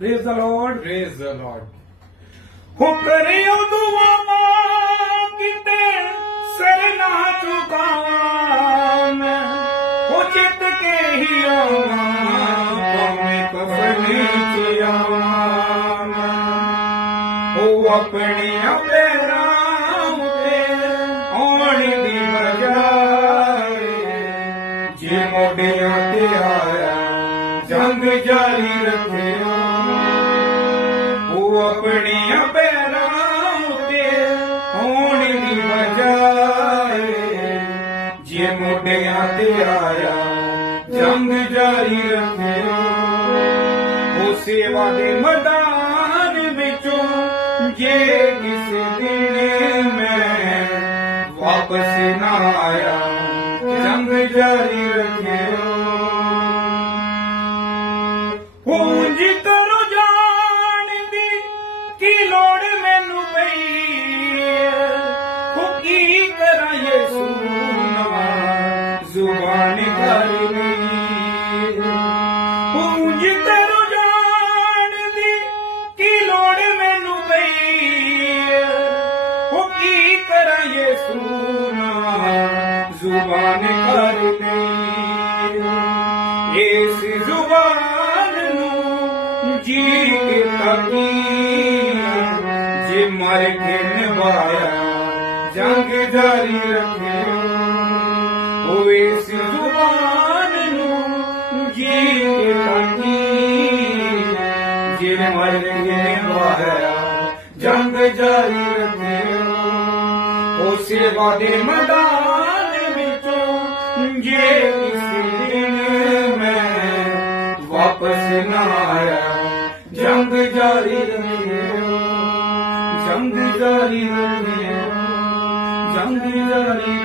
Praise the Lord Praise the Lord. ਹੋ ਕਰਿਓ ਦੁਆਵਾਂ ਕਿਤੇ ਸਿਰ ਨਾ ਝੁਕਾਵਾਂ ਮੈਂ ਹੋ ਚਿੱਤ ਕੇ ਹੀ ਆਵਾਂ ਭਾਵੇਂ ਕਫਨੀ ਚ ਆਵਾਂ ਮੈਂ ਉਹ ਆਪਣੀਆਂ ਪੈਰਾਂ ਉਤੇ ਆਉਣ ਦੀ ਬਜਾਏ ਜੇ ਮੋਢਿਆਂ ਤੇ ਆਇਆ ਜੰਗ ਜਾਰੀ ਮੋਢਿਆਂ ਆਇਆ। ਜੰਗ ਜਾਰੀ ਰੱਖਿਆ। ਉਹ ਸੇਵਾ ਦੇ ਮੈਦਾਨ ਵਿੱਚੋਂ ਜੇ ਕਿਸੇ ਦਿਨ ਮੈਂ ਵਾਪਸ ਨਾ ਆਇਆ। ਜੰਗ ਜਾਰੀ ਰੱਖਿਓ ਉਂਝ ਕਰੋ ਜਾਣਦੀ ਕੀ ਲੋੜ ਮੈਨੂੰ ਪਈ ਹੋ? ਕੀ ਕਰਾਂ ਯਿਸੂ ਨਵਾਂ ਜ਼ੁਬਾਨ ਕਰ ਲਈ ਉਂਝ ਕੀ ਲੋੜ ਮੈਨੂੰ ਪਈ। ਹੋ ਕੀ ਕਰਾਂ ਯਿਸੂ ਨਵਾਂ ਜ਼ੁਬਾਨ ਕਰ ਇਸ ਜ਼ੁਬਾਨ ਨੂੰ ਜੀ ਕੇ ਤਕੀ। ਜੇ ਮਰ ਕੇ ਨਿਭਾਇਆ, ਜੰਗ ਜਾਰੀ ਰੱਖਿਓ ਮਰ ਕੇ ਨਿਭਾਇਆ ਜੰਗ ਜਾਰੀ ਰੱਖਿਓ ਉਹ ਸੇਵਾ ਦੇ ਮੈਦਾਨ ਵਿੱਚੋਂ ਜੇ ਕਿਸੇ ਦਿਨ ਮੈਂ ਵਾਪਸ ਨਾ ਆਇਆ ਜੰਗ ਜਾਰੀ ਰੱਖਿਓ, ਜੰਗ ਜਾਰੀ ਰੱਖਿਓ, ਜੰਗ ਜਾਰੀ